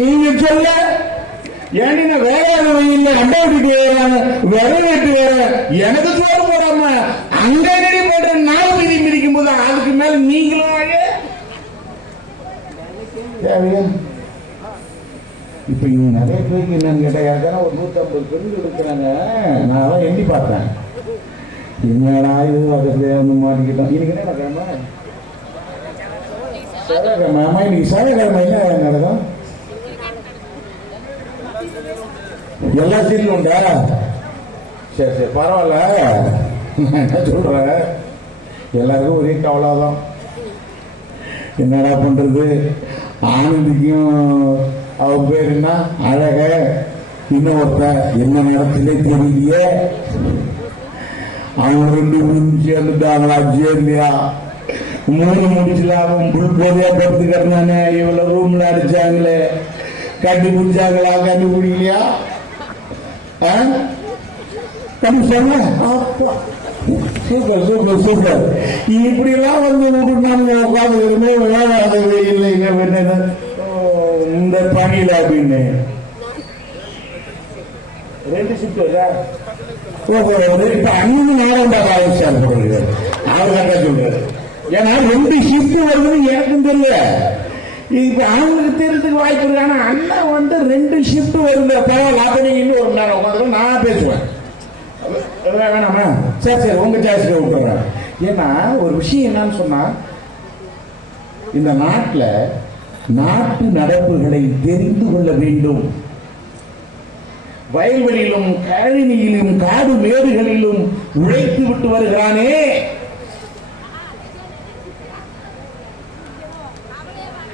நீங்க சொல்ல ஏன்னா நான் வேலையான வழியில் அண்டை விட்டுட்டு வேற எனக்கு சோறு போடாம அங்க போட்ட நாலு மீதி மிதிக்கும் போது அதுக்கு மேல நீங்களும் இப்ப இவங்க நிறைய பேருக்கு என்னன்னு கேட்டா யாருக்கான ஒரு நூத்தம்பது பெண்கள் இருக்கிறாங்க. நான் எண்ணி பார்த்தேன். என்னடா இது பக்கத்துல வந்து மாட்டிக்கிட்டோம். இன்னைக்கு என்ன கிழமை செவ்வாய்க்கிழமை இன்னைக்கு செவ்வாய்க்கிழமை என்ன நடக்கும்? எல்லா சீட்லும் உண்டா? சரி சரி பரவாயில்ல. என்ன சொல்றேன் எல்லாருக்கும் ஒரே கவலைதான். என்னடா பண்றது? ஆனந்திக்கும் அவன் பேர் என்ன? அழக. இன்னொருத்த என்ன நேரத்திலே தெரியலையே. அவன் ரெண்டு மூணு சேர்ந்துட்டாங்களா? சேர்லையா மூணு முடிச்சுல அவன் புல் போதையா படுத்துக்கிறானே இவ்வளவு ரூம்ல அடிச்சாங்களே கட்டி பிடிச்சாங்களா கட்டி பிடிக்கலையா ஆ? கண்டு சொன்ன அப்பா. சூப்பர் சூப்பர் சூப்பர் இப்படி எல்லாம் வந்து விட்டுட்டாங்க உட்காந்து இல்லைங்க ஓ, இந்த பணியில அப்படின்னு ரெண்டு ஷிஃப்ட் இப்ப அஞ்சு நேரம் தான் ஆரம்பிச்சார் கரெக்டா சொல்றாரு ஏன்னா ரெண்டு ஷிஃப்ட் வருதுன்னு எனக்கும் தெரியல. இப்ப அவங்களுக்கு தெரியறதுக்கு வாய்ப்பு இருக்கு. ஆனா அண்ணன் வந்து ரெண்டு ஷிஃப்ட் வருது. பரவாயில்ல அப்ப நீங்க ஒரு நேரம் உட்காந்து நான் பேசுவேன். வேணாமா சரி சரி உங்க சாய்ஸ்க்கு விட்டுறேன் ஏன்னா ஒரு விஷயம் என்னன்னு சொன்னா இந்த நாட்டுல நாட்டு நடப்புகளை தெரிந்து கொள்ள வேண்டும். வயல்வெளியிலும் கழனியிலும் காடு மேடுகளிலும் உழைத்து விட்டு வருகிறானே.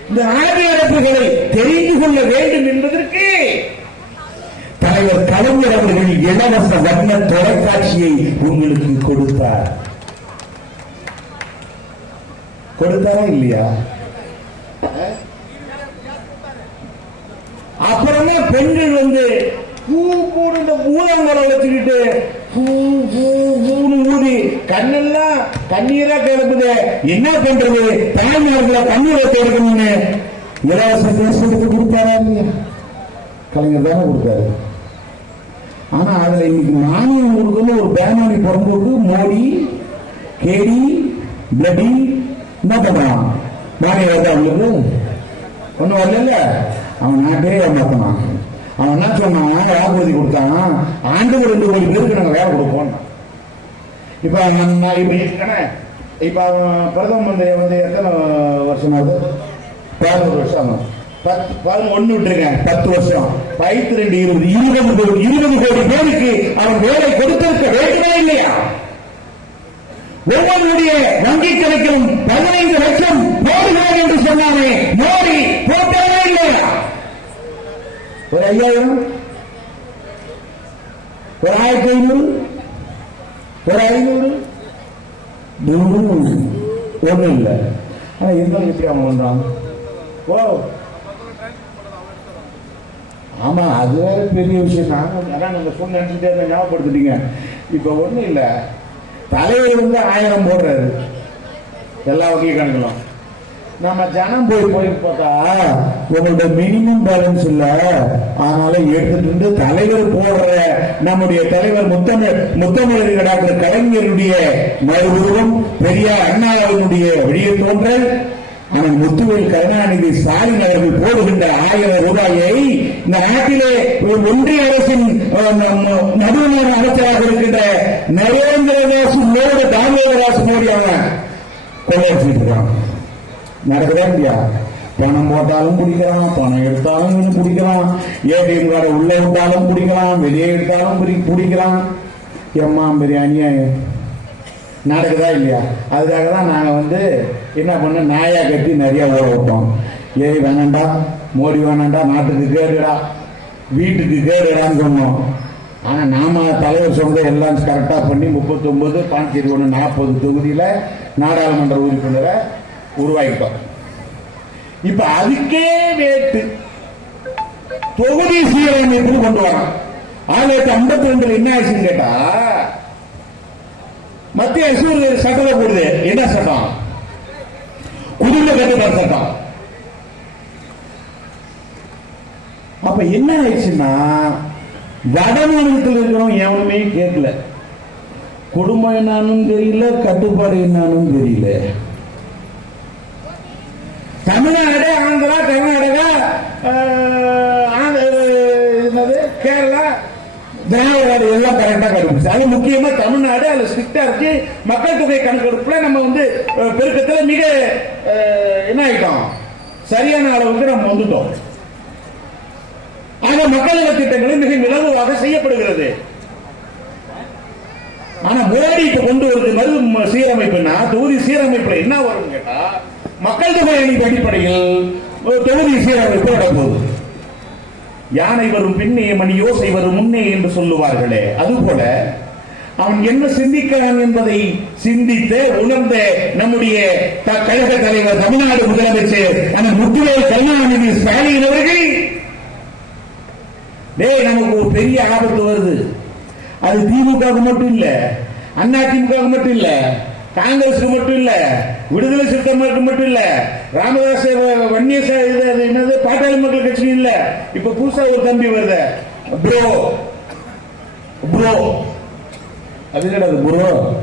இந்த நாட்டு தெரிந்து கொள்ள வேண்டும் என்பதற்கு தலைவர் கலைஞர் அவர்கள் இலவச வண்ண தொலைக்காட்சியை உங்களுக்கு கொடுத்தார் கொடுத்தாரா இல்லையா அப்புறமே பெண்கள் வந்து பூ போடுற இந்த வச்சுக்கிட்டு பூ பூ பூன்னு ஊதி கண்ணெல்லாம் கண்ணீரா கிடக்குது என்ன பண்றது? தாய்மார்களை கண்ணீரை தேடுக்கணும்னு. இலவச பேசுறதுக்கு கொடுத்தாரா இல்லையா? கலைஞர் தானே கொடுத்தாரு. ஆனா அதுல இன்னைக்கு மானியம் கொடுக்கணும் ஒரு பேமணி பிறந்தோடு மோடி கேடி பிளடி என்ன பண்றான் மானியம் வருது அவங்களுக்கு ஒண்ணும் வரல அவன் நாட்டே ஏமாத்தனான். அவன் என்ன சொன்னான்? வாக்குறுதி கொடுத்தான்? ஆண்டுக்கு ரெண்டு கோடி பேருக்கு நாங்க வேலை கொடுப்போம் இப்ப நம்ம இப்ப என்ன? இப்ப அவன் பிரதம மந்திரி வந்து எத்தனை வருஷம் ஆகுது? பதினோரு வருஷம் ஆகும் பத்து பதினொன்னு விட்டுருங்க பத்து வருஷம். பைத்து ரெண்டு இருபது. இருபது கோடி இருபது கோடி பேருக்கு அவன் வேலை கொடுத்திருக்க வேண்டுமா இல்லையா? ஒவ்வொருடைய வங்கி கணக்கிலும் பதினைந்து லட்சம் போடுகிறேன் என்று சொன்னானே மோடி போட்டாரா இல்லையா? ஒரு ஐயாயிரம்? ஒரு ஆயிரத்தி ஐநூறு? ஒரு ஐநூறு? நூறு ஒன்றும் இல்லை. ஆனால் இருந்தாலும் எப்படி அவன் பண்றான்? ஓ. ஆமாம் அது வேற பெரிய விஷயம். நாங்கள் அதான் நாங்கள் ஃபோன் நினச்சிட்டே இருந்த ஞாபகப்படுத்திட்டீங்க. இப்போ ஒன்றும் இல்லை. தலைவர் வந்து ஆயிரம் போடுறாரு. எல்லா வகையும் கணக்கிலும். நம்ம ஜனம் போய் போய் பார்த்தா உங்களோட மினிமம் பேலன்ஸ் இல்ல. அதனால எடுத்துட்டு வந்து தலைவர் போடுற நம்முடைய தலைவர் முத்தமிழ் முத்தமிழர் டாக்டர் கலைஞருடைய மறுபுறம் பெரியார் அண்ணாவினுடைய வெளியே தோன்றல் ஆனால் முத்துவேல் கருணாநிதி ஸ்டாலின் அவர்கள் போடுகின்ற ஆயிரம் ரூபாயை இந்த நாட்டிலே ஒரு ஒன்றிய அரசின் அஹ், அமைச்சராக இருக்கின்ற நரேந்திரதாஸ் மோடி தாமோதரதாஸ் மோடி அவன் கொள்ளையடிச்சிட்டு இருக்கான் நடக்குதா இல்லையா பணம் போட்டாலும் குடிக்கிறான் பணம் எடுத்தாலும் பிடிக்கலாம் ஏடிஎம் கார்டு உள்ள விட்டாலும் பிடிக்கலாம் வெளியே எடுத்தாலும் குடி- குடிக்கிறான் எம்மா பெரிய அநியாயம். நடக்குதா இல்லையா? அதுக்காக தான் நாங்கள் வந்து என்ன பண்ண நாயா கட்டி நிறையா ஓட விட்டோம். ஏய் வேணாண்டா. மோடி வேணாண்டா. நாட்டுக்கு கேடுடா. வீட்டுக்கு கேடுடான்னு சொன்னோம். ஆனால் நாம தலைவர் சொன்னதை எல்லாம் கரெக்டாக பண்ணி முப்பத்தொம்பது பாண்டிச்சேரி ஒன்று நாற்பது தொகுதியில் நாடாளுமன்ற உறுப்பினரை உருவாக்கிட்டோம். இப்ப அதுக்கே வேட்டு தொகுதி சீரமைப்பு கொண்டு வரோம் ஆயிரத்தி ஐம்பத்தி ரெண்டுல என்ன ஆயிடுச்சுன்னு கேட்டா மத்திய அரசு ஒரு சட்டத்தை போடுது. என்ன சட்டம்? குடும்ப கட்டுப்பாடு சட்டம். அப்ப என்ன ஆயிடுச்சுன்னா வட மாநிலத்தில் இருக்கிறவங்க எவனுமே கேட்கல. குடும்பம் என்னன்னு தெரியல கட்டுப்பாடு என்னன்னு தெரியல. தமிழ்நாடு ஆந்திரா கர்நாடகா என்னது கேரளா திராவிட எல்லாம் கரெக்டா கண்டுபிடிச்சு. அது முக்கியமா தமிழ்நாடு அதுல ஸ்ட்ரிக்டா இருக்கு. மக்கள் தொகை கணக்கெடுப்புல நம்ம வந்து பெருக்கத்தில் பெருக்கத்துல மிக என்ன ஆயிட்டோம் சரியான அளவுக்கு நம்ம வந்துட்டோம். ஆக மக்கள் நல திட்டங்களும் மிக இலகுவாக செய்யப்படுகிறது. ஆனா மோடி இப்ப கொண்டு வருது மறு சீரமைப்புனா தொகுதி சீரமைப்புல என்ன வரும் கேட்டா மக்கள் தொகை அணியின் அடிப்படையில் தொகுதி சீரமைப்பு நடப்போகுது யானை வரும் பின்னே மணி யோசை வரும் முன்னே என்று சொல்லுவார்களே அதுபோல அவன் என்ன சிந்திக்கிறான் என்பதை சிந்தித்து உணர்ந்த நம்முடைய த- கழக தலைவர் தமிழ்நாடு முதலமைச்சர் அந்த முத்துவேல் கருணாநிதி ஸ்டாலின் அவர்கள் டேய் நமக்கு ஒரு பெரிய ஆபத்து வருது. அது திமுக மட்டும் இல்ல அதிமுக மட்டும் இல்ல காங்கிரஸ் மட்டும் இல்லை விடுதலை சிறுத்தைகளுக்கு மட்டும் இல்ல ராமதாஸ் வன்னிய என்னது? பாட்டாளி மக்கள் கட்சி இல்ல. இப்ப புதுசா ஒரு தம்பி வருது. ப்ரோ. ப்ரோ. அது கிடையாது ப்ரோ?